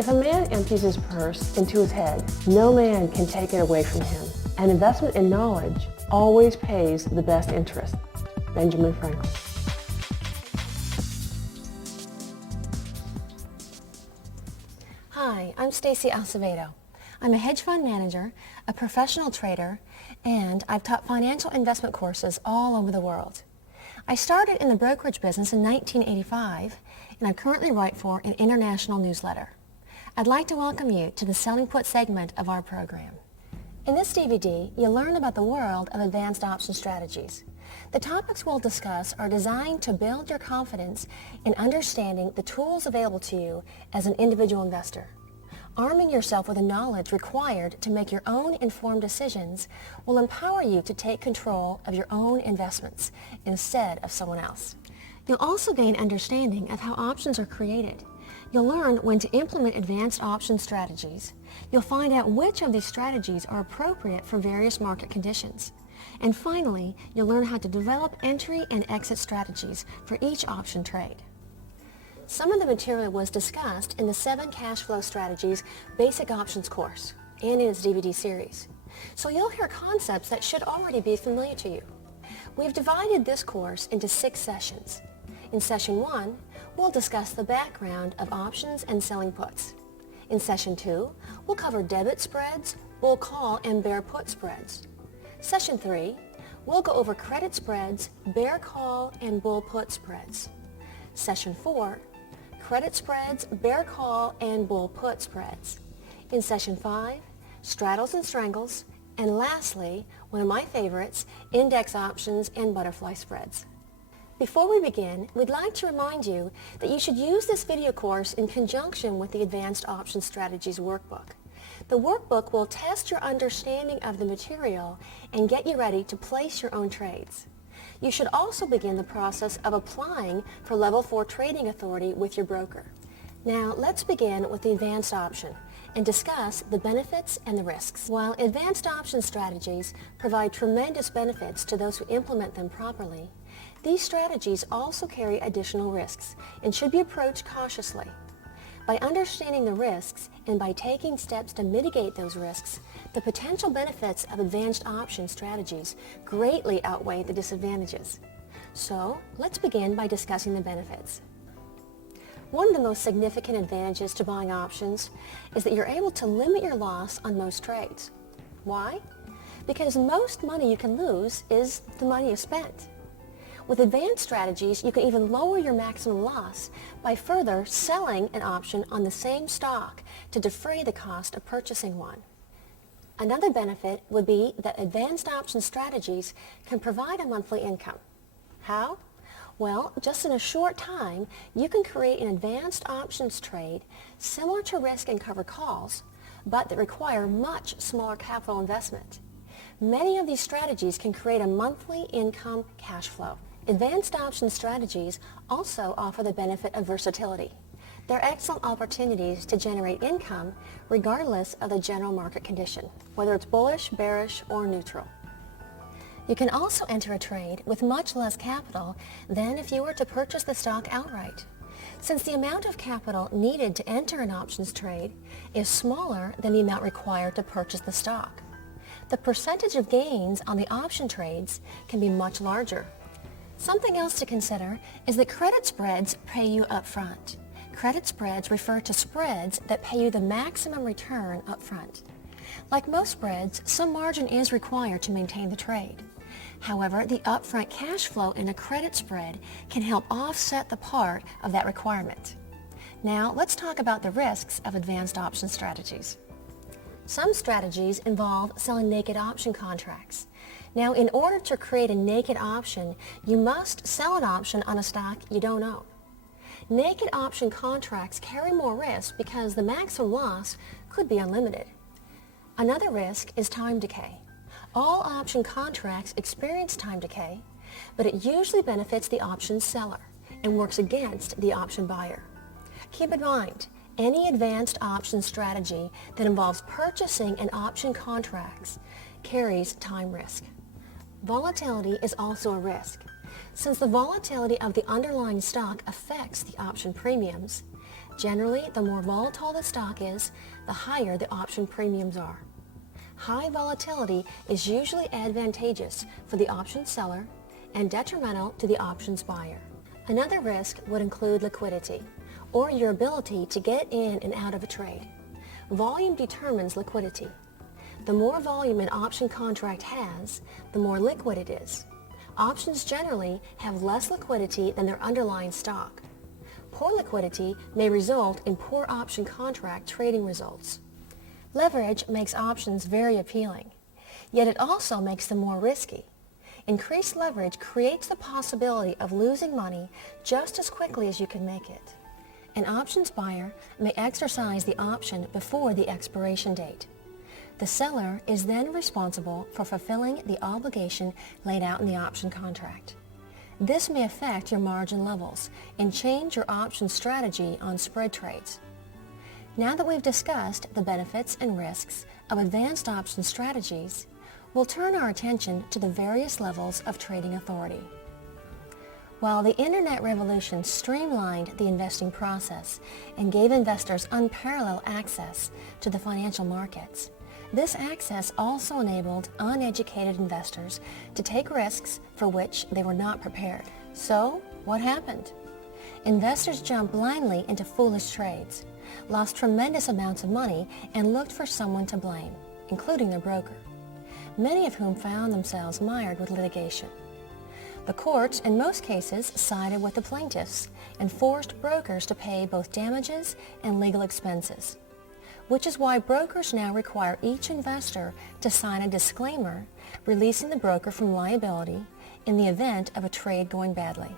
If a man empties his purse into his head, no man can take it away from him. An investment in knowledge always pays the best interest. Benjamin Franklin. Hi, I'm Stacy Acevedo. I'm a hedge fund manager, a professional trader, and I've taught financial investment courses all over the world. I started in the brokerage business in 1985, and I currently write for an international newsletter. I'd like to welcome you to the Selling Put segment of our program. In this DVD, you'll learn about the world of advanced option strategies. The topics we'll discuss are designed to build your confidence in understanding the tools available to you as an individual investor. Arming yourself with the knowledge required to make your own informed decisions will empower you to take control of your own investments instead of someone else. You'll also gain understanding of how options are created. You'll learn when to implement advanced option strategies. You'll find out which of these strategies are appropriate for various market conditions. And finally, you'll learn how to develop entry and exit strategies for each option trade. Some of the material was discussed in the 7 Cash Flow Strategies Basic Options course and in its DVD series. So you'll hear concepts that should already be familiar to you. We've divided this course into 6 sessions. In Session 1, we'll discuss the background of options and selling puts. In Session 2, we'll cover debit spreads, bull call, and bear put spreads. Session 3, we'll go over credit spreads, bear call, and bull put spreads. Session 4, credit spreads, bear call, and bull put spreads. In Session 5, straddles and strangles, and lastly, one of my favorites, index options and butterfly spreads. Before we begin, we'd like to remind you that you should use this video course in conjunction with the Advanced Option Strategies workbook. The workbook will test your understanding of the material and get you ready to place your own trades. You should also begin the process of applying for Level 4 Trading Authority with your broker. Now, let's begin with the advanced option and discuss the benefits and the risks. While advanced option strategies provide tremendous benefits to those who implement them properly, these strategies also carry additional risks and should be approached cautiously. By understanding the risks and by taking steps to mitigate those risks, the potential benefits of advanced option strategies greatly outweigh the disadvantages. So, let's begin by discussing the benefits. One of the most significant advantages to buying options is that you're able to limit your loss on most trades. Why? Because most money you can lose is the money you spent. With advanced strategies, you can even lower your maximum loss by further selling an option on the same stock to defray the cost of purchasing one. Another benefit would be that advanced option strategies can provide a monthly income. How? Well, just in a short time, you can create an advanced options trade similar to risk and covered calls, but that require much smaller capital investment. Many of these strategies can create a monthly income cash flow. Advanced option strategies also offer the benefit of versatility. They're excellent opportunities to generate income regardless of the general market condition, whether it's bullish, bearish, or neutral. You can also enter a trade with much less capital than if you were to purchase the stock outright. Since the amount of capital needed to enter an options trade is smaller than the amount required to purchase the stock, the percentage of gains on the option trades can be much larger. Something else to consider is that credit spreads pay you up front. Credit spreads refer to spreads that pay you the maximum return up front. Like most spreads, some margin is required to maintain the trade. However, the upfront cash flow in a credit spread can help offset the part of that requirement. Now, let's talk about the risks of advanced option strategies. Some strategies involve selling naked option contracts. Now, in order to create a naked option, you must sell an option on a stock you don't own. Naked option contracts carry more risk because the maximum loss could be unlimited. Another risk is time decay. All option contracts experience time decay, but it usually benefits the option seller and works against the option buyer. Keep in mind, any advanced option strategy that involves purchasing an option contracts carries time risk. Volatility is also a risk. Since the volatility of the underlying stock affects the option premiums, Generally, the more volatile the stock is, the higher the option premiums are. High volatility is usually advantageous for the option seller and detrimental to the options buyer. Another risk would include liquidity, or your ability to get in and out of a trade. Volume determines liquidity. The more volume an option contract has, the more liquid it is. Options generally have less liquidity than their underlying stock. Poor liquidity may result in poor option contract trading results. Leverage makes options very appealing, yet it also makes them more risky. Increased leverage creates the possibility of losing money just as quickly as you can make it. An options buyer may exercise the option before the expiration date. The seller is then responsible for fulfilling the obligation laid out in the option contract. This may affect your margin levels and change your option strategy on spread trades. Now that we've discussed the benefits and risks of advanced option strategies, we'll turn our attention to the various levels of trading authority. While the Internet revolution streamlined the investing process and gave investors unparalleled access to the financial markets, this access also enabled uneducated investors to take risks for which they were not prepared. So, what happened? Investors jumped blindly into foolish trades, lost tremendous amounts of money, and looked for someone to blame, including their broker, many of whom found themselves mired with litigation. The courts, in most cases, sided with the plaintiffs and forced brokers to pay both damages and legal expenses, which is why brokers now require each investor to sign a disclaimer releasing the broker from liability in the event of a trade going badly.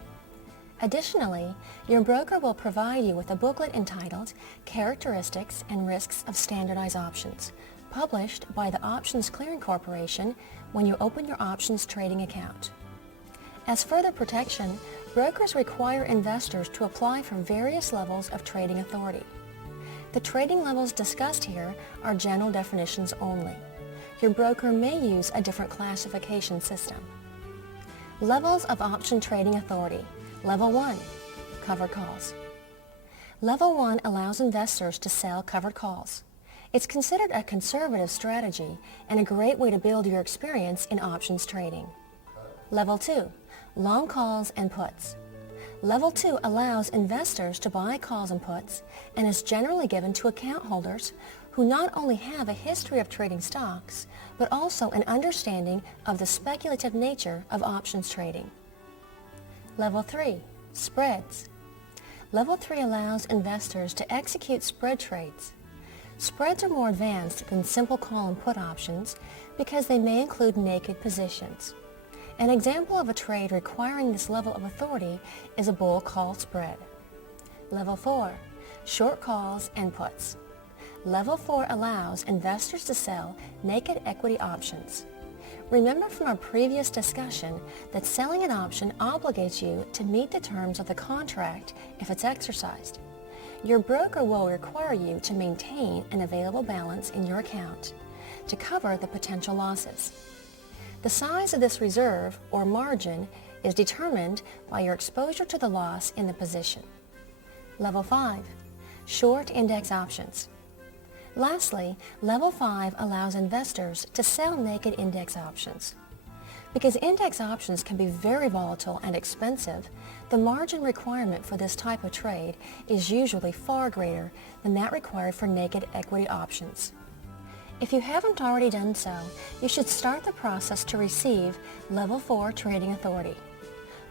Additionally, your broker will provide you with a booklet entitled Characteristics and Risks of Standardized Options, published by the Options Clearing Corporation when you open your options trading account. As further protection, brokers require investors to apply for various levels of trading authority. The trading levels discussed here are general definitions only. Your broker may use a different classification system. Levels of option trading authority. Level 1, covered calls. Level 1 allows investors to sell covered calls. It's considered a conservative strategy and a great way to build your experience in options trading. Level 2, long calls and puts. Level 2 allows investors to buy calls and puts and is generally given to account holders who not only have a history of trading stocks, but also an understanding of the speculative nature of options trading. Level 3, spreads. Level 3 allows investors to execute spread trades. Spreads are more advanced than simple call and put options because they may include naked positions. An example of a trade requiring this level of authority is a bull call spread. Level 4, short calls and puts. Level 4 allows investors to sell naked equity options. Remember from our previous discussion that selling an option obligates you to meet the terms of the contract if it's exercised. Your broker will require you to maintain an available balance in your account to cover the potential losses. The size of this reserve, or margin, is determined by your exposure to the loss in the position. Level 5, short index options. Lastly, Level 5 allows investors to sell naked index options. Because index options can be very volatile and expensive, the margin requirement for this type of trade is usually far greater than that required for naked equity options. If you haven't already done so, you should start the process to receive Level 4 trading authority.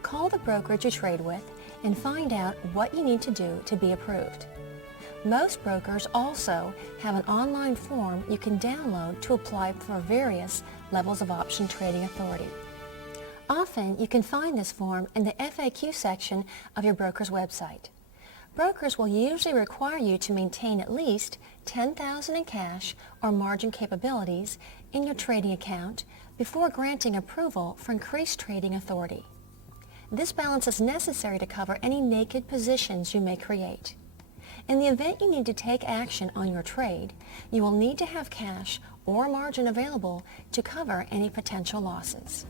Call the brokerage you trade with and find out what you need to do to be approved. Most brokers also have an online form you can download to apply for various levels of option trading authority. Often you can find this form in the FAQ section of your broker's website. Brokers will usually require you to maintain at least $10,000 in cash or margin capabilities in your trading account before granting approval for increased trading authority. This balance is necessary to cover any naked positions you may create. In the event you need to take action on your trade, you will need to have cash or margin available to cover any potential losses.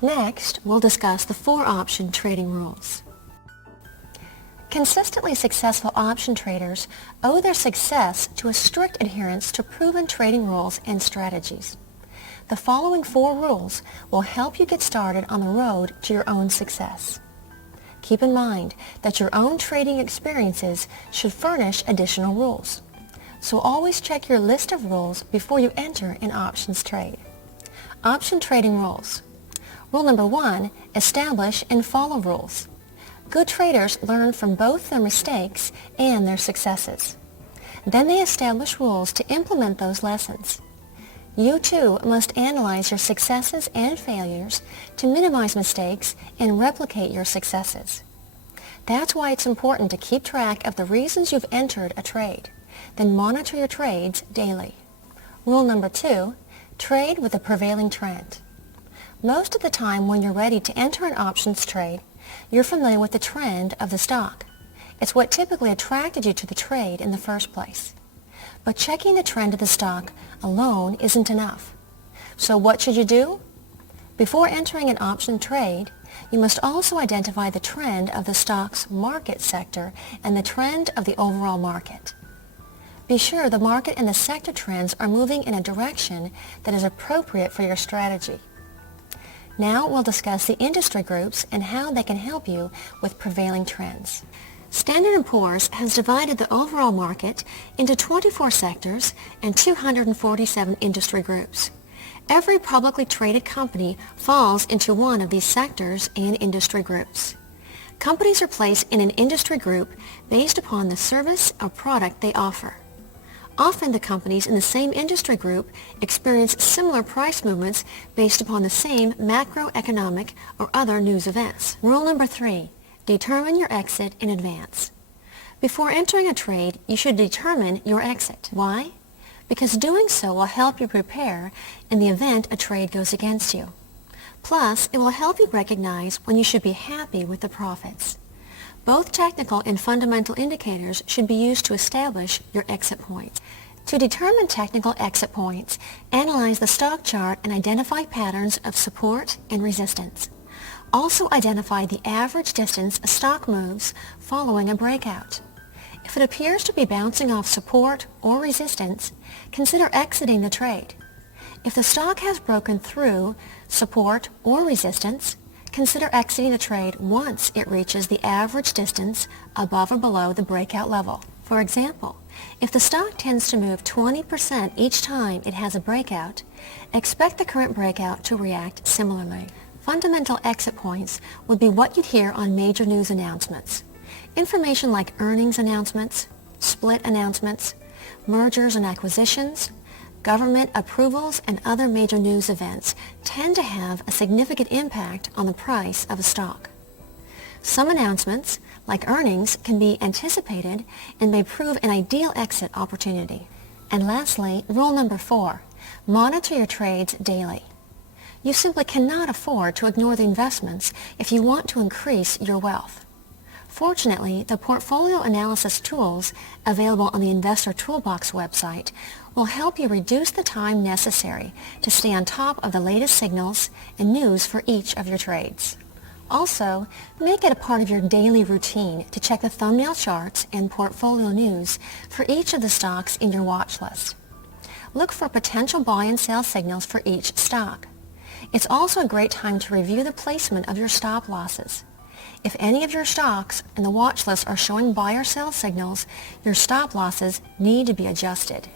Next, we'll discuss the 4 option trading rules. Consistently successful option traders owe their success to a strict adherence to proven trading rules and strategies. The following 4 rules will help you get started on the road to your own success. Keep in mind that your own trading experiences should furnish additional rules. So always check your list of rules before you enter an options trade. Option trading rules. Rule number 1, establish and follow rules. Good traders learn from both their mistakes and their successes. Then they establish rules to implement those lessons. You too must analyze your successes and failures to minimize mistakes and replicate your successes. That's why it's important to keep track of the reasons you've entered a trade. Then monitor your trades daily. Rule number 2, trade with the prevailing trend. Most of the time when you're ready to enter an options trade, you're familiar with the trend of the stock. It's what typically attracted you to the trade in the first place. But checking the trend of the stock alone isn't enough. So what should you do? Before entering an option trade, you must also identify the trend of the stock's market sector and the trend of the overall market. Be sure the market and the sector trends are moving in a direction that is appropriate for your strategy. Now we'll discuss the industry groups and how they can help you with prevailing trends. Standard & Poor's has divided the overall market into 24 sectors and 247 industry groups. Every publicly traded company falls into one of these sectors and industry groups. Companies are placed in an industry group based upon the service or product they offer. Often the companies in the same industry group experience similar price movements based upon the same macroeconomic or other news events. Rule number 3, determine your exit in advance. Before entering a trade, you should determine your exit. Why? Because doing so will help you prepare in the event a trade goes against you. Plus, it will help you recognize when you should be happy with the profits. Both technical and fundamental indicators should be used to establish your exit points. To determine technical exit points, analyze the stock chart and identify patterns of support and resistance. Also identify the average distance a stock moves following a breakout. If it appears to be bouncing off support or resistance, consider exiting the trade. If the stock has broken through support or resistance, consider exiting the trade once it reaches the average distance above or below the breakout level. For example, if the stock tends to move 20% each time it has a breakout, expect the current breakout to react similarly. Fundamental exit points would be what you'd hear on major news announcements. Information like earnings announcements, split announcements, mergers and acquisitions, government approvals, and other major news events tend to have a significant impact on the price of a stock. Some announcements, like earnings, can be anticipated and may prove an ideal exit opportunity. And lastly, rule number 4, monitor your trades daily. You simply cannot afford to ignore the investments if you want to increase your wealth. Fortunately, the portfolio analysis tools available on the Investor Toolbox website will help you reduce the time necessary to stay on top of the latest signals and news for each of your trades. Also, make it a part of your daily routine to check the thumbnail charts and portfolio news for each of the stocks in your watch list. Look for potential buy and sell signals for each stock. It's also a great time to review the placement of your stop losses. If any of your stocks in the watch list are showing buy or sell signals, your stop losses need to be adjusted.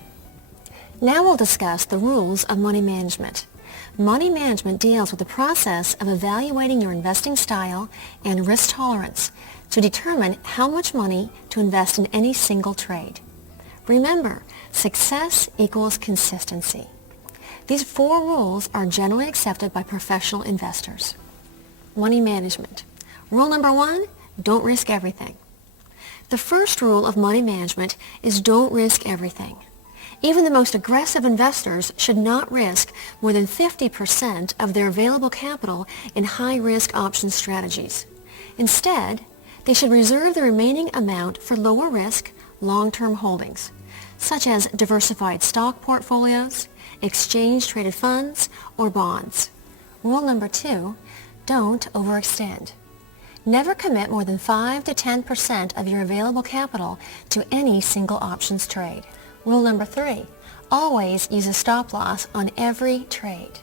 Now we'll discuss the rules of money management. Money management deals with the process of evaluating your investing style and risk tolerance to determine how much money to invest in any single trade. Remember, success equals consistency. These 4 rules are generally accepted by professional investors. Money management. Rule number 1, don't risk everything. The first rule of money management is don't risk everything. Even the most aggressive investors should not risk more than 50% of their available capital in high-risk option strategies. Instead, they should reserve the remaining amount for lower risk, long-term holdings, such as diversified stock portfolios, exchange-traded funds, or bonds. Rule number 2, don't overextend. Never commit more than 5 to 10% of your available capital to any single options trade. Rule number 3, always use a stop loss on every trade.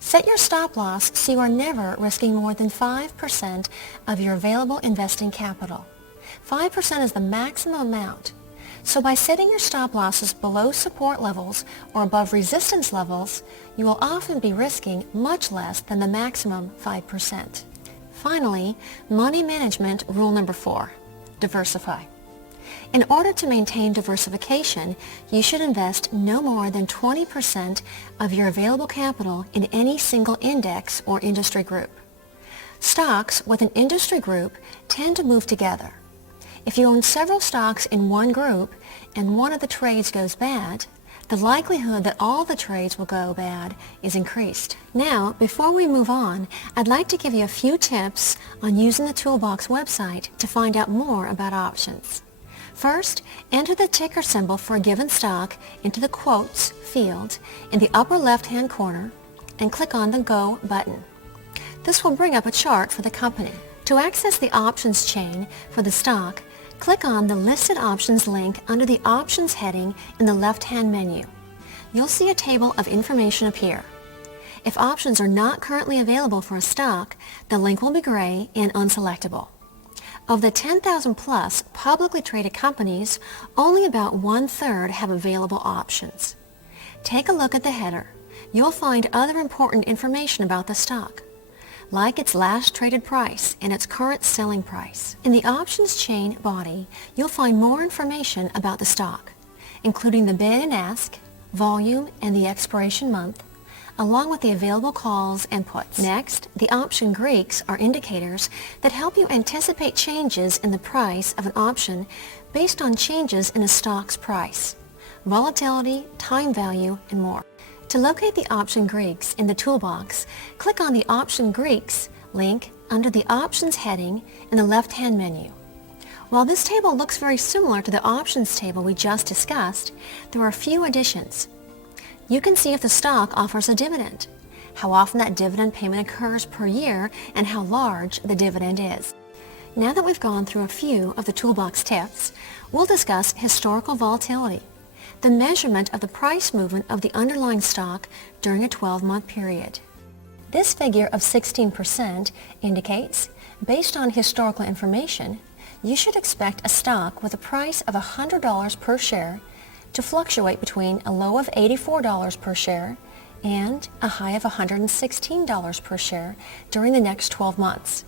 Set your stop loss so you are never risking more than 5% of your available investing capital. 5% is the maximum amount. So by setting your stop losses below support levels or above resistance levels, you will often be risking much less than the maximum 5%. Finally, money management rule number 4, diversify. In order to maintain diversification, you should invest no more than 20% of your available capital in any single index or industry group. Stocks with an industry group tend to move together. If you own several stocks in one group and one of the trades goes bad, the likelihood that all the trades will go bad is increased. Now, before we move on, I'd like to give you a few tips on using the Toolbox website to find out more about options. First, enter the ticker symbol for a given stock into the quotes field in the upper left-hand corner and click on the Go button. This will bring up a chart for the company. To access the options chain for the stock, click on the Listed Options link under the Options heading in the left-hand menu. You'll see a table of information appear. If options are not currently available for a stock, the link will be gray and unselectable. Of the 10,000 plus publicly traded companies, only about 1/3 have available options. Take a look at the header. You'll find other important information about the stock, like its last traded price and its current selling price. In the options chain body, you'll find more information about the stock, including the bid and ask, volume, and the expiration month, along with the available calls and puts. Next, the option Greeks are indicators that help you anticipate changes in the price of an option based on changes in a stock's price, volatility, time value, and more. To locate the option Greeks in the toolbox, click on the Option Greeks link under the Options heading in the left-hand menu. While this table looks very similar to the options table we just discussed, there are a few additions. You can see if the stock offers a dividend, how often that dividend payment occurs per year, and how large the dividend is. Now that we've gone through a few of the toolbox tips, we'll discuss historical volatility, the measurement of the price movement of the underlying stock during a 12-month period. This figure of 16% indicates, based on historical information, you should expect a stock with a price of $100 per share to fluctuate between a low of $84 per share and a high of $116 per share during the next 12 months.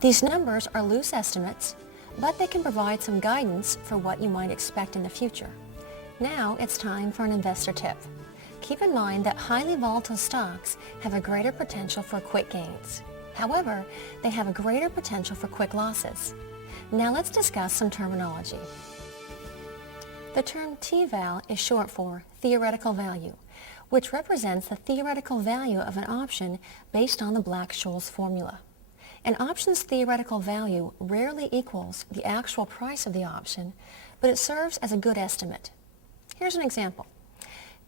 These numbers are loose estimates, but they can provide some guidance for what you might expect in the future. Now it's time for an investor tip. Keep in mind that highly volatile stocks have a greater potential for quick gains. However, they have a greater potential for quick losses. Now let's discuss some terminology. The term T-val is short for theoretical value, which represents the theoretical value of an option based on the Black-Scholes formula. An option's theoretical value rarely equals the actual price of the option, but it serves as a good estimate. Here's an example.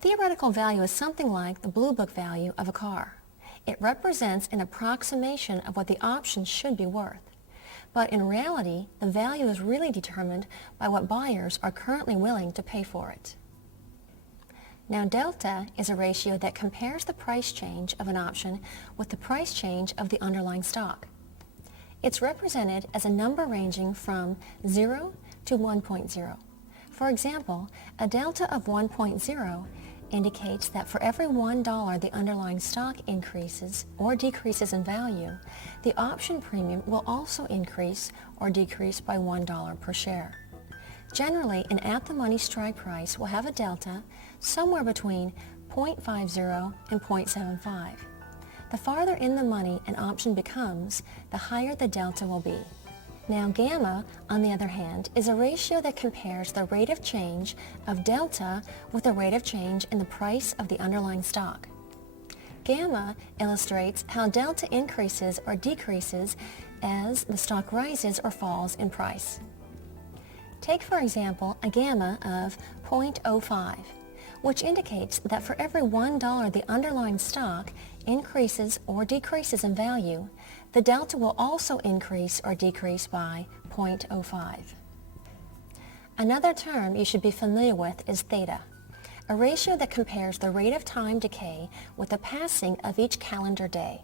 Theoretical value is something like the Blue Book value of a car. It represents an approximation of what the option should be worth. But in reality, the value is really determined by what buyers are currently willing to pay for it. Now, delta is a ratio that compares the price change of an option with the price change of the underlying stock. It's represented as a number ranging from 0 to 1.0. For example, a delta of 1.0 indicates that for every $1 the underlying stock increases or decreases in value, the option premium will also increase or decrease by $1 per share. Generally, an at-the-money strike price will have a delta somewhere between 0.50 and 0.75. The farther in the money an option becomes, the higher the delta will be. Now, gamma, on the other hand, is a ratio that compares the rate of change of delta with the rate of change in the price of the underlying stock. Gamma illustrates how delta increases or decreases as the stock rises or falls in price. Take, for example, a gamma of 0.05, which indicates that for every $1 the underlying stock increases or decreases in value, the delta will also increase or decrease by 0.05. Another term you should be familiar with is theta, a ratio that compares the rate of time decay with the passing of each calendar day.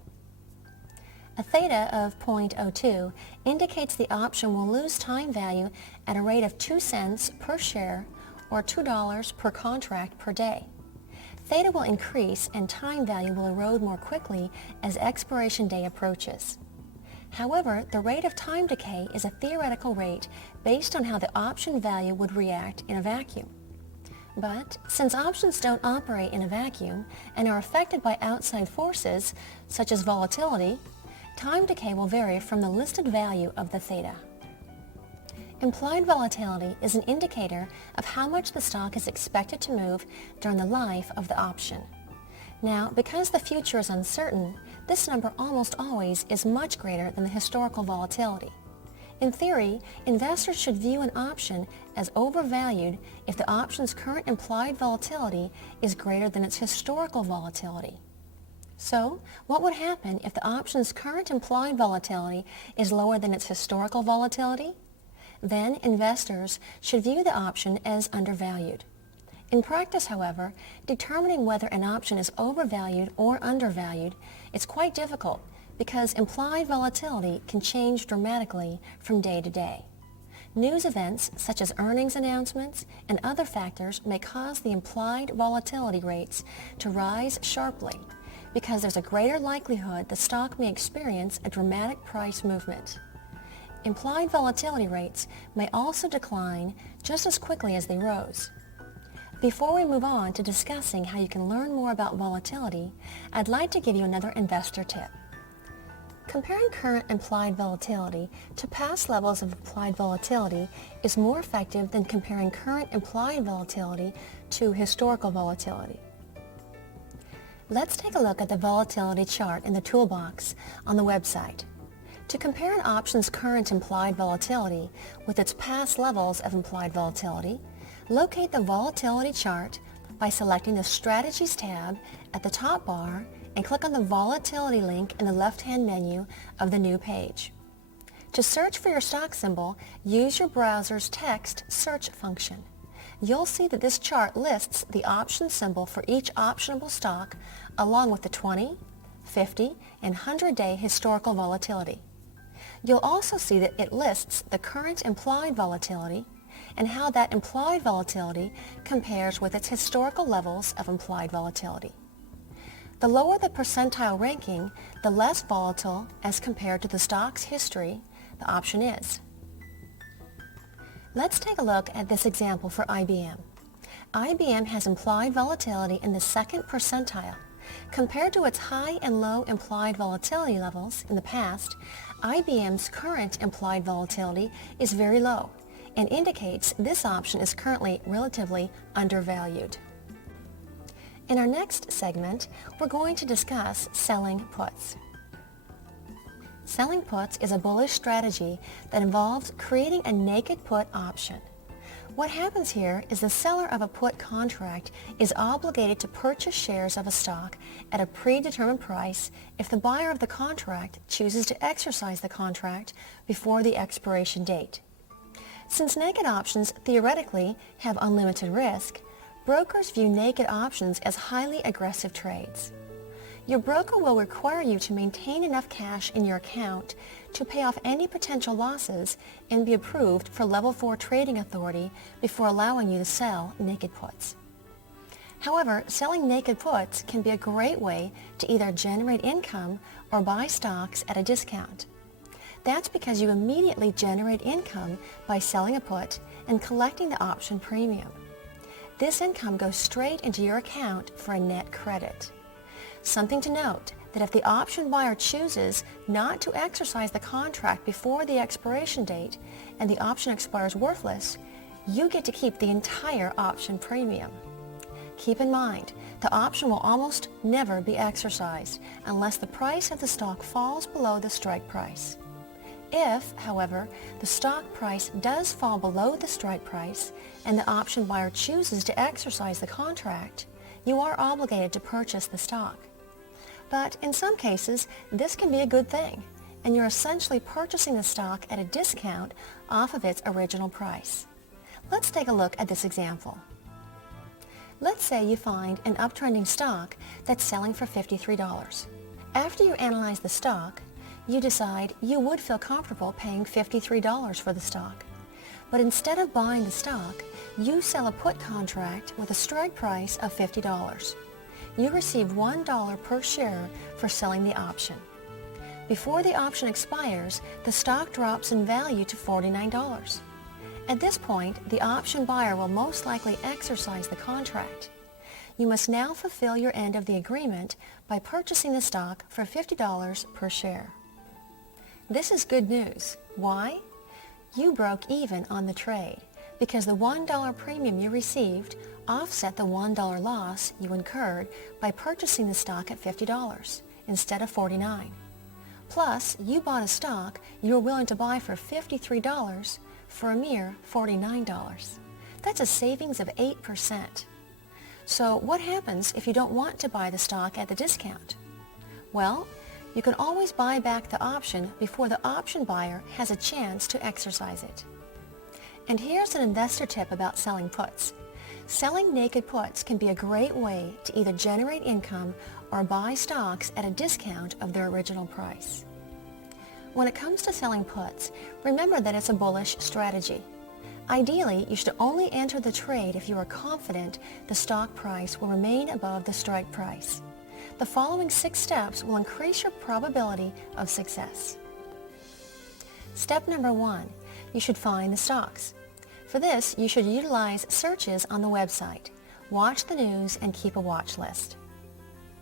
A theta of 0.02 indicates the option will lose time value at a rate of 2 cents per share or $2 per contract per day. Theta will increase and time value will erode more quickly as expiration day approaches. However, the rate of time decay is a theoretical rate based on how the option value would react in a vacuum. But since options don't operate in a vacuum and are affected by outside forces such as volatility, time decay will vary from the listed value of the theta. Implied volatility is an indicator of how much the stock is expected to move during the life of the option. Now, because the future is uncertain, this number almost always is much greater than the historical volatility. In theory, investors should view an option as overvalued if the option's current implied volatility is greater than its historical volatility. So, what would happen if the option's current implied volatility is lower than its historical volatility? Then investors should view the option as undervalued. In practice, however, determining whether an option is overvalued or undervalued is quite difficult because implied volatility can change dramatically from day to day. News events such as earnings announcements and other factors may cause the implied volatility rates to rise sharply because there's a greater likelihood the stock may experience a dramatic price movement. Implied volatility rates may also decline just as quickly as they rose. Before we move on to discussing how you can learn more about volatility, I'd like to give you another investor tip. Comparing current implied volatility to past levels of implied volatility is more effective than comparing current implied volatility to historical volatility. Let's take a look at the volatility chart in the toolbox on the website. To compare an option's current implied volatility with its past levels of implied volatility, locate the volatility chart by selecting the Strategies tab at the top bar and click on the Volatility link in the left-hand menu of the new page. To search for your stock symbol, use your browser's text search function. You'll see that this chart lists the option symbol for each optionable stock along with the 20, 50, and 100-day historical volatility. You'll also see that it lists the current implied volatility and how that implied volatility compares with its historical levels of implied volatility. The lower the percentile ranking, the less volatile as compared to the stock's history the option is. Let's take a look at this example for IBM. IBM has implied volatility in the second percentile. Compared to its high and low implied volatility levels in the past, IBM's current implied volatility is very low and indicates this option is currently relatively undervalued. In our next segment, we're going to discuss selling puts. Selling puts is a bullish strategy that involves creating a naked put option. What happens here is the seller of a put contract is obligated to purchase shares of a stock at a predetermined price if the buyer of the contract chooses to exercise the contract before the expiration date. Since naked options theoretically have unlimited risk, brokers view naked options as highly aggressive trades. Your broker will require you to maintain enough cash in your account to pay off any potential losses and be approved for Level 4 trading authority before allowing you to sell naked puts. However, selling naked puts can be a great way to either generate income or buy stocks at a discount. That's because you immediately generate income by selling a put and collecting the option premium. This income goes straight into your account for a net credit. Something to note, that if the option buyer chooses not to exercise the contract before the expiration date and the option expires worthless, you get to keep the entire option premium. Keep in mind, the option will almost never be exercised unless the price of the stock falls below the strike price. If, however, the stock price does fall below the strike price and the option buyer chooses to exercise the contract, you are obligated to purchase the stock. But in some cases, this can be a good thing, and you're essentially purchasing the stock at a discount off of its original price. Let's take a look at this example. Let's say you find an uptrending stock that's selling for $53. After you analyze the stock, you decide you would feel comfortable paying $53 for the stock. But instead of buying the stock, you sell a put contract with a strike price of $50. You receive $1 per share for selling the option. Before the option expires, the stock drops in value to $49. At this point, the option buyer will most likely exercise the contract. You must now fulfill your end of the agreement by purchasing the stock for $50 per share. This is good news. Why? You broke even on the trade because the $1 premium you received offset the $1 loss you incurred by purchasing the stock at $50 instead of $49. Plus, you bought a stock you were willing to buy for $53 for a mere $49. That's a savings of 8%. So what happens if you don't want to buy the stock at the discount? Well, you can always buy back the option before the option buyer has a chance to exercise it. And here's an investor tip about selling puts. Selling naked puts can be a great way to either generate income or buy stocks at a discount of their original price. When it comes to selling puts, remember that it's a bullish strategy. Ideally, you should only enter the trade if you are confident the stock price will remain above the strike price. The following 6 steps will increase your probability of success. Step number 1, you should find the stocks. For this, you should utilize searches on the website, watch the news, and keep a watch list.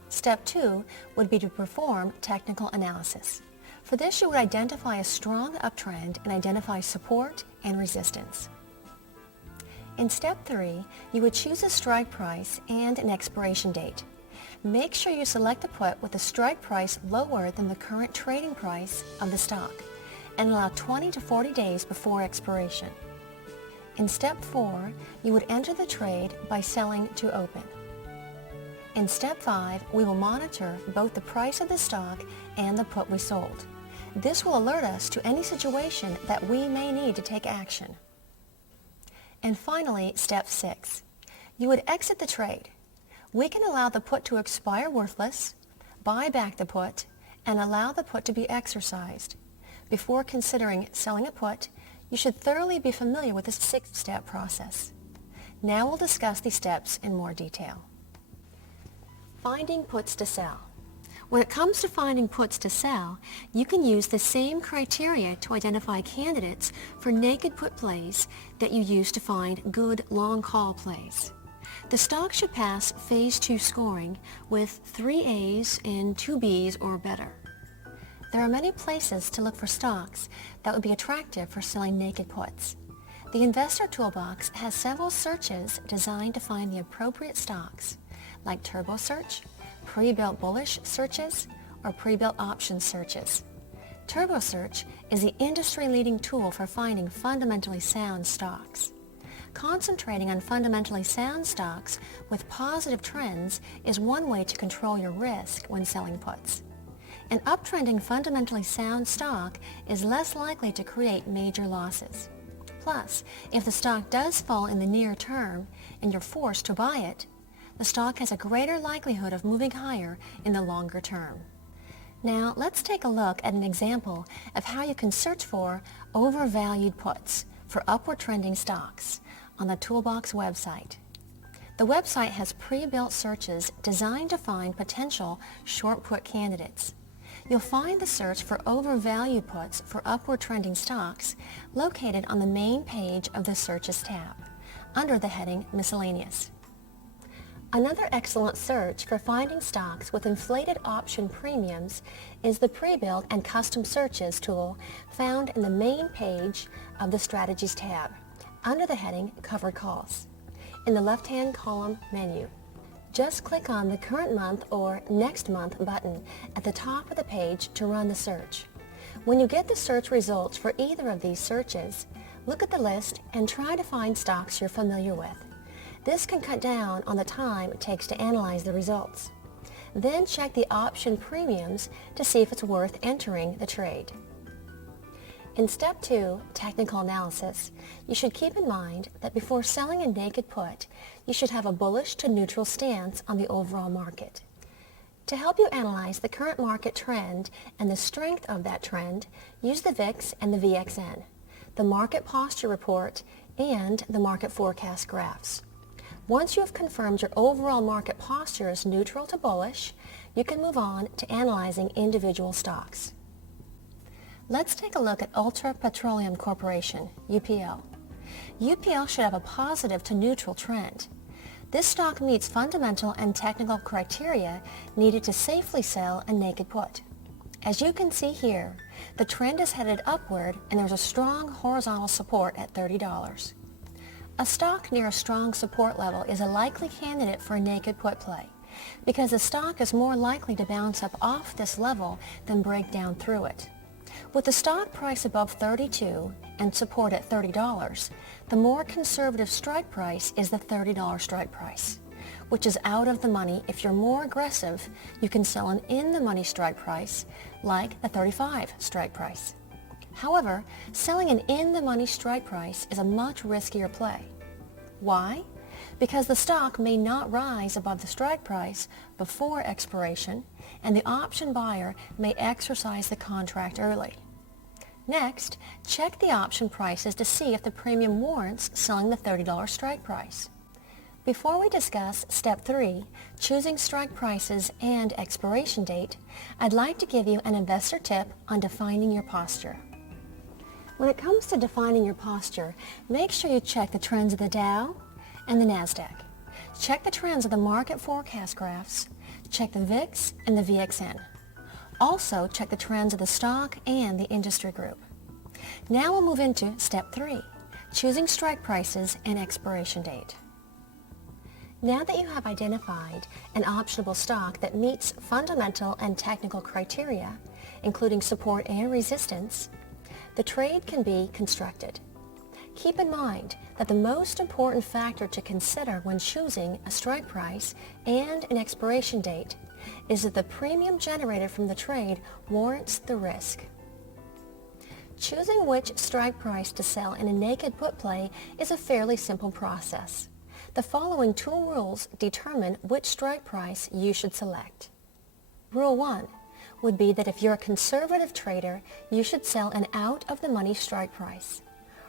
Step 2 would be to perform technical analysis. For this, you would identify a strong uptrend and identify support and resistance. In step 3, you would choose a strike price and an expiration date. Make sure you select a put with a strike price lower than the current trading price of the stock and allow 20 to 40 days before expiration. In step 4, you would enter the trade by selling to open. In step 5, we will monitor both the price of the stock and the put we sold. This will alert us to any situation that we may need to take action. And finally, step 6. You would exit the trade. We can allow the put to expire worthless, buy back the put, and allow the put to be exercised. Before considering selling a put, you should thoroughly be familiar with this 6-step process. Now we'll discuss these steps in more detail. Finding puts to sell. When it comes to finding puts to sell, you can use the same criteria to identify candidates for naked put plays that you use to find good long call plays. The stock should pass phase 2 scoring with 3 A's and 2 B's or better. There are many places to look for stocks that would be attractive for selling naked puts. The Investor Toolbox has several searches designed to find the appropriate stocks, like Turbo Search, Pre-Built Bullish Searches, or Pre-Built Option Searches. Turbo Search is the industry-leading tool for finding fundamentally sound stocks. Concentrating on fundamentally sound stocks with positive trends is one way to control your risk when selling puts. An uptrending fundamentally sound stock is less likely to create major losses. Plus, if the stock does fall in the near term and you're forced to buy it, the stock has a greater likelihood of moving higher in the longer term. Now, let's take a look at an example of how you can search for overvalued puts for upward trending stocks on the Toolbox website. The website has pre-built searches designed to find potential short put candidates. You'll find the search for overvalued puts for upward trending stocks located on the main page of the Searches tab, under the heading Miscellaneous. Another excellent search for finding stocks with inflated option premiums is the Pre-Built and Custom Searches tool found in the main page of the Strategies tab, under the heading Covered Calls, in the left-hand column menu. Just click on the Current Month or Next Month button at the top of the page to run the search. When you get the search results for either of these searches, look at the list and try to find stocks you're familiar with. This can cut down on the time it takes to analyze the results. Then check the option premiums to see if it's worth entering the trade. In Step 2, Technical Analysis, you should keep in mind that before selling a naked put, you should have a bullish to neutral stance on the overall market. To help you analyze the current market trend and the strength of that trend, use the VIX and the VXN, the Market Posture Report, and the Market Forecast graphs. Once you have confirmed your overall market posture is neutral to bullish, you can move on to analyzing individual stocks. Let's take a look at Ultra Petroleum Corporation, UPL. UPL should have a positive to neutral trend. This stock meets fundamental and technical criteria needed to safely sell a naked put. As you can see here, the trend is headed upward and there's a strong horizontal support at $30. A stock near a strong support level is a likely candidate for a naked put play because the stock is more likely to bounce up off this level than break down through it. With the stock price above $32 and support at $30, the more conservative strike price is the $30 strike price, which is out of the money. If you're more aggressive, you can sell an in-the-money strike price like the $35 strike price. However, selling an in-the-money strike price is a much riskier play. Why? Because the stock may not rise above the strike price before expiration, and the option buyer may exercise the contract early. Next, check the option prices to see if the premium warrants selling the $30 strike price. Before we discuss Step 3, choosing strike prices and expiration date, I'd like to give you an investor tip on defining your posture. When it comes to defining your posture, make sure you check the trends of the Dow and the NASDAQ. Check the trends of the market forecast graphs. Check the VIX and the VXN. Also, check the trends of the stock and the industry group. Now we'll move into Step 3, choosing strike prices and expiration date. Now that you have identified an optionable stock that meets fundamental and technical criteria, including support and resistance, the trade can be constructed. Keep in mind that the most important factor to consider when choosing a strike price and an expiration date is that the premium generated from the trade warrants the risk. Choosing which strike price to sell in a naked put play is a fairly simple process. The following two rules determine which strike price you should select. Rule 1 would be that if you're a conservative trader, you should sell an out-of-the-money strike price.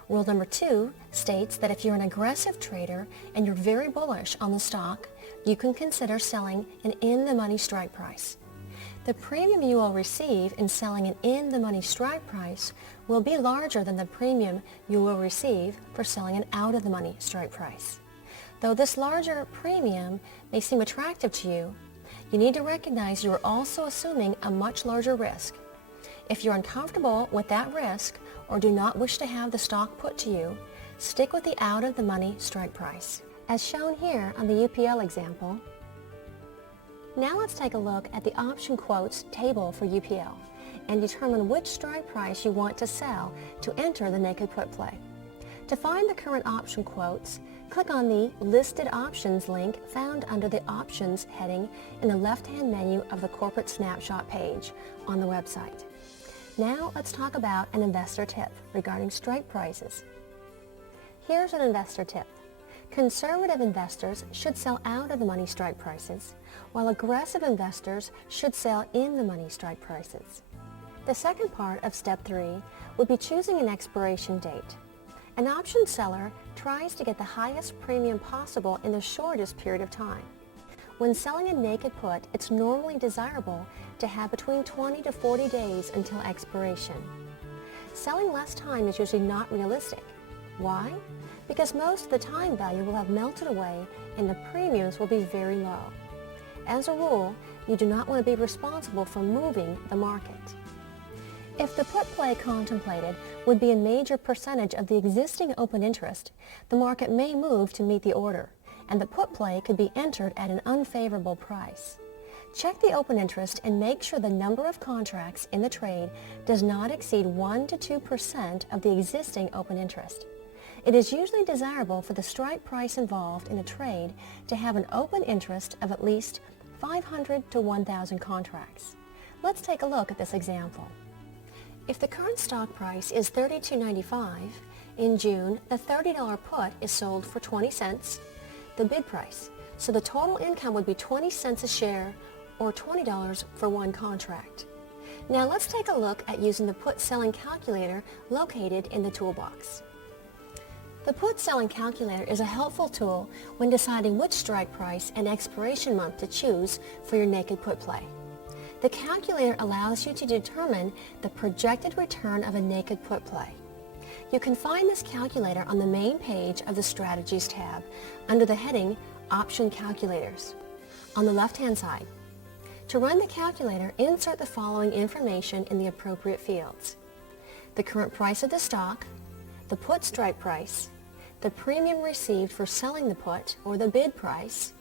Rule number 2 states that if you're an aggressive trader and you're very bullish on the stock, you can consider selling an in-the-money strike price. The premium you will receive in selling an in-the-money strike price will be larger than the premium you will receive for selling an out-of-the-money strike price. Though this larger premium may seem attractive to you, you need to recognize you are also assuming a much larger risk. If you're uncomfortable with that risk or do not wish to have the stock put to you, stick with the out-of-the-money strike price, as shown here on the UPL example. Now let's take a look at the option quotes table for UPL and determine which strike price you want to sell to enter the naked put play. To find the current option quotes, click on the Listed Options link found under the Options heading in the left-hand menu of the Corporate Snapshot page on the website. Now let's talk about an investor tip regarding strike prices. Here's an investor tip. Conservative investors should sell out-of-the-money strike prices, while aggressive investors should sell in-the-money strike prices. The second part of Step 3 would be choosing an expiration date. An option seller tries to get the highest premium possible in the shortest period of time. When selling a naked put, it's normally desirable to have between 20 to 40 days until expiration. Selling less time is usually not realistic. Why? Because most of the time value will have melted away and the premiums will be very low. As a rule, you do not want to be responsible for moving the market. If the put play contemplated would be a major percentage of the existing open interest, the market may move to meet the order, and the put play could be entered at an unfavorable price. Check the open interest and make sure the number of contracts in the trade does not exceed 1 to 2% of the existing open interest. It is usually desirable for the strike price involved in a trade to have an open interest of at least 500 to 1,000 contracts. Let's take a look at this example. If the current stock price is $32.95, in June, the $30 put is sold for 20 cents, the bid price. So the total income would be 20 cents a share or $20 for one contract. Now let's take a look at using the put selling calculator located in the toolbox. The put selling calculator is a helpful tool when deciding which strike price and expiration month to choose for your naked put play. The calculator allows you to determine the projected return of a naked put play. You can find this calculator on the main page of the Strategies tab under the heading Option Calculators on the left-hand side. To run the calculator, insert the following information in the appropriate fields: the current price of the stock, the put strike price, the premium received for selling the put or the bid price,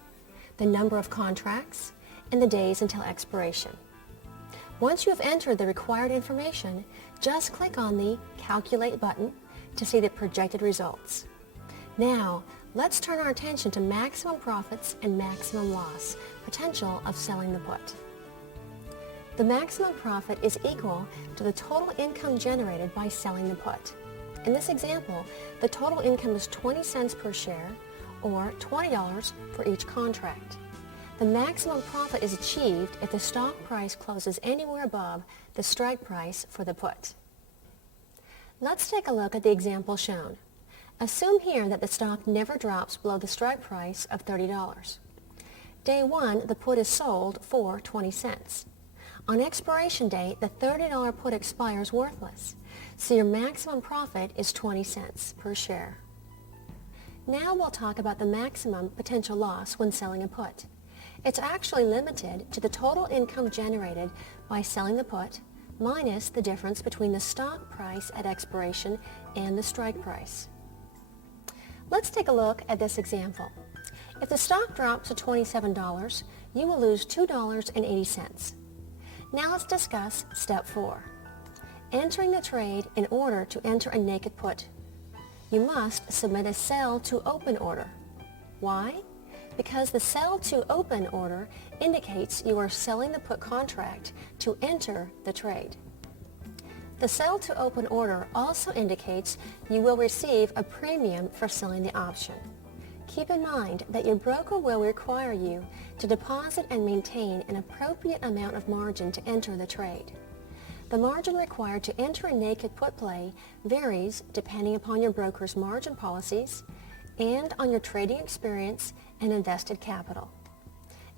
the number of contracts, and the days until expiration. Once you have entered the required information, just click on the Calculate button to see the projected results. Now, let's turn our attention to maximum profits and maximum loss potential of selling the put. The maximum profit is equal to the total income generated by selling the put. In this example, the total income is 20 cents per share or $20 for each contract. The maximum profit is achieved if the stock price closes anywhere above the strike price for the put. Let's take a look at the example shown. Assume here that the stock never drops below the strike price of $30. Day 1, the put is sold for 20 cents. On expiration date, the $30 put expires worthless, so your maximum profit is 20 cents per share. Now we'll talk about the maximum potential loss when selling a put. It's actually limited to the total income generated by selling the put minus the difference between the stock price at expiration and the strike price. Let's take a look at this example. If the stock drops to $27, you will lose $2.80. Now let's discuss step 4. Entering the trade in order to enter a naked put. You must submit a sell to open order. Why? Because the sell to open order indicates you are selling the put contract to enter the trade. The sell to open order also indicates you will receive a premium for selling the option. Keep in mind that your broker will require you to deposit and maintain an appropriate amount of margin to enter the trade. The margin required to enter a naked put play varies depending upon your broker's margin policies and on your trading experience and invested capital.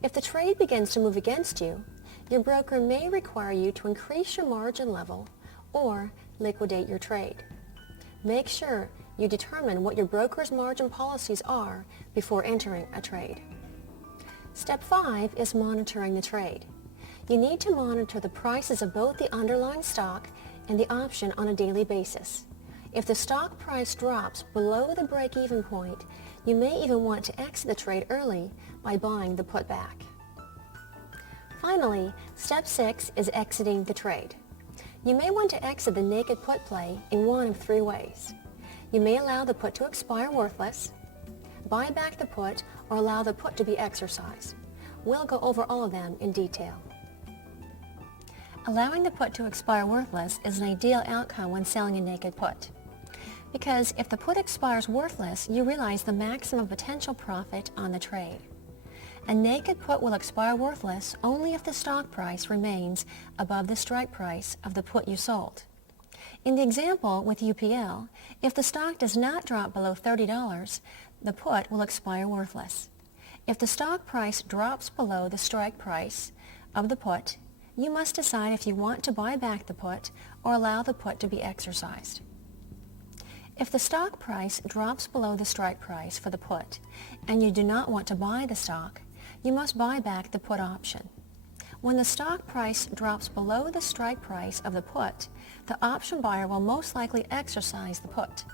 If the trade begins to move against you, your broker may require you to increase your margin level or liquidate your trade. Make sure you determine what your broker's margin policies are before entering a trade. Step 5 is monitoring the trade. You need to monitor the prices of both the underlying stock and the option on a daily basis. If the stock price drops below the break-even point, you may even want to exit the trade early by buying the put back. Finally, step 6 is exiting the trade. You may want to exit the naked put play in one of 3 ways. You may allow the put to expire worthless, buy back the put, or allow the put to be exercised. We'll go over all of them in detail. Allowing the put to expire worthless is an ideal outcome when selling a naked put. Because if the put expires worthless, you realize the maximum potential profit on the trade. A naked put will expire worthless only if the stock price remains above the strike price of the put you sold. In the example with UPL, if the stock does not drop below $30, the put will expire worthless. If the stock price drops below the strike price of the put, you must decide if you want to buy back the put or allow the put to be exercised. If the stock price drops below the strike price for the put and you do not want to buy the stock, you must buy back the put option. When the stock price drops below the strike price of the put, the option buyer will most likely exercise the put.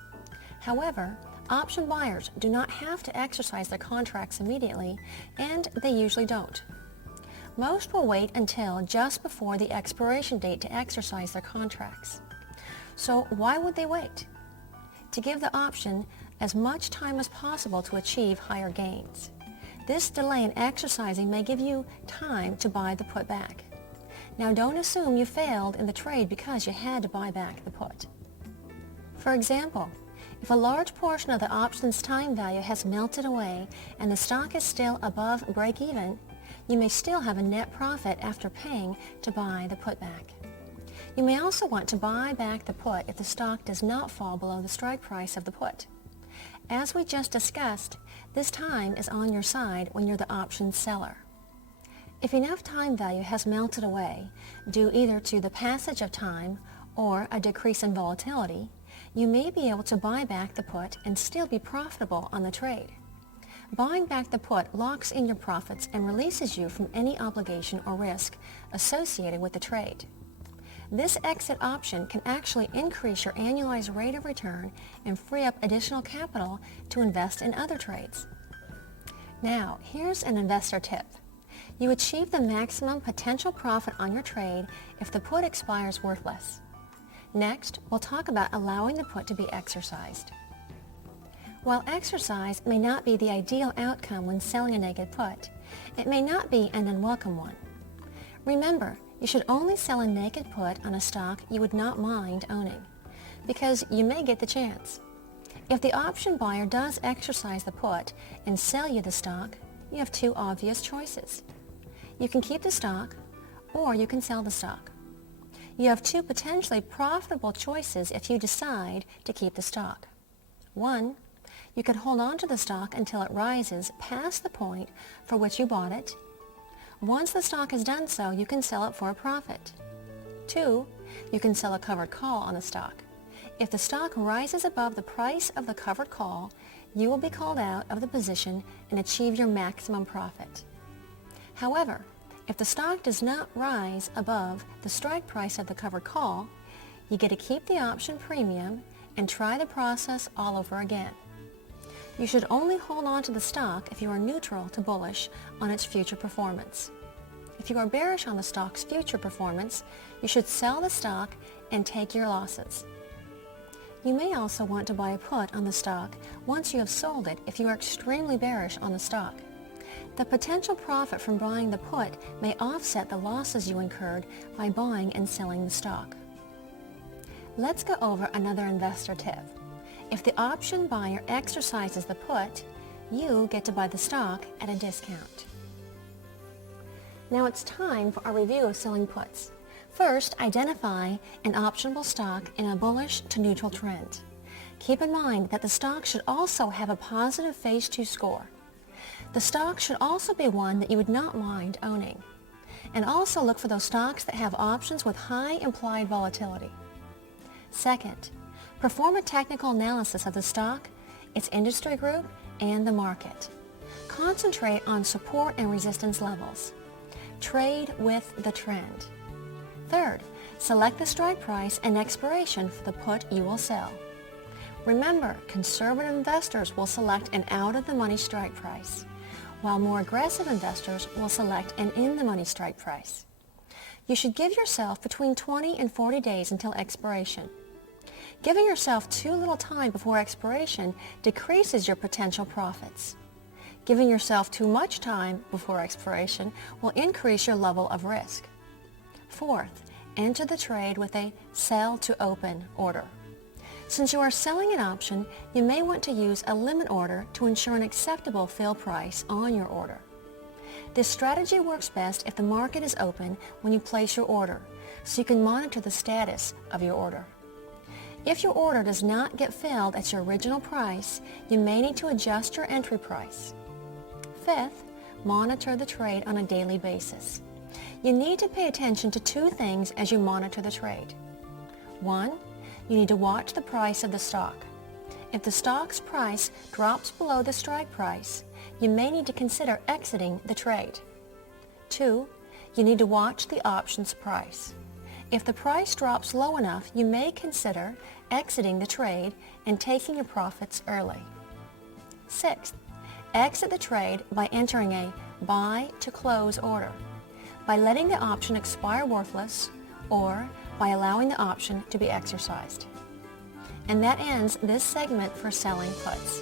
However, option buyers do not have to exercise their contracts immediately, and they usually don't. Most will wait until just before the expiration date to exercise their contracts. So why would they wait? To give the option as much time as possible to achieve higher gains. This delay in exercising may give you time to buy the put back. Now don't assume you failed in the trade because you had to buy back the put. For example, if a large portion of the option's time value has melted away and the stock is still above break-even, you may still have a net profit after paying to buy the put back. You may also want to buy back the put if the stock does not fall below the strike price of the put. As we just discussed, this time is on your side when you're the option seller. If enough time value has melted away, due either to the passage of time or a decrease in volatility, you may be able to buy back the put and still be profitable on the trade. Buying back the put locks in your profits and releases you from any obligation or risk associated with the trade. This exit option can actually increase your annualized rate of return and free up additional capital to invest in other trades. Now, here's an investor tip. You achieve the maximum potential profit on your trade if the put expires worthless. Next, we'll talk about allowing the put to be exercised. While exercise may not be the ideal outcome when selling a naked put, it may not be an unwelcome one. Remember, you should only sell a naked put on a stock you would not mind owning, because you may get the chance. If the option buyer does exercise the put and sell you the stock, you have two obvious choices. You can keep the stock, or you can sell the stock. You have two potentially profitable choices if you decide to keep the stock. One, you can hold on to the stock until it rises past the point for which you bought it. Once the stock has done so, you can sell it for a profit. Two, you can sell a covered call on the stock. If the stock rises above the price of the covered call, you will be called out of the position and achieve your maximum profit. However, if the stock does not rise above the strike price of the covered call, you get to keep the option premium and try the process all over again. You should only hold on to the stock if you are neutral to bullish on its future performance. If you are bearish on the stock's future performance, you should sell the stock and take your losses. You may also want to buy a put on the stock once you have sold it if you are extremely bearish on the stock. The potential profit from buying the put may offset the losses you incurred by buying and selling the stock. Let's go over another investor tip. If the option buyer exercises the put, you get to buy the stock at a discount. Now it's time for our review of selling puts. First, identify an optionable stock in a bullish to neutral trend. Keep in mind that the stock should also have a positive phase 2 score. The stock should also be one that you would not mind owning. And also look for those stocks that have options with high implied volatility. Second, perform a technical analysis of the stock, its industry group, and the market. Concentrate on support and resistance levels. Trade with the trend. Third, select the strike price and expiration for the put you will sell. Remember, conservative investors will select an out-of-the-money strike price, while more aggressive investors will select an in-the-money strike price. You should give yourself between 20 and 40 days until expiration. Giving yourself too little time before expiration decreases your potential profits. Giving yourself too much time before expiration will increase your level of risk. Fourth, enter the trade with a sell to open order. Since you are selling an option, you may want to use a limit order to ensure an acceptable fill price on your order. This strategy works best if the market is open when you place your order, so you can monitor the status of your order. If your order does not get filled at your original price, you may need to adjust your entry price. Fifth, monitor the trade on a daily basis. You need to pay attention to two things as you monitor the trade. One, you need to watch the price of the stock. If the stock's price drops below the strike price, you may need to consider exiting the trade. Two, you need to watch the options price. If the price drops low enough, you may consider exiting the trade and taking your profits early. Sixth, exit the trade by entering a buy to close order, by letting the option expire worthless, or by allowing the option to be exercised. And that ends this segment for selling puts.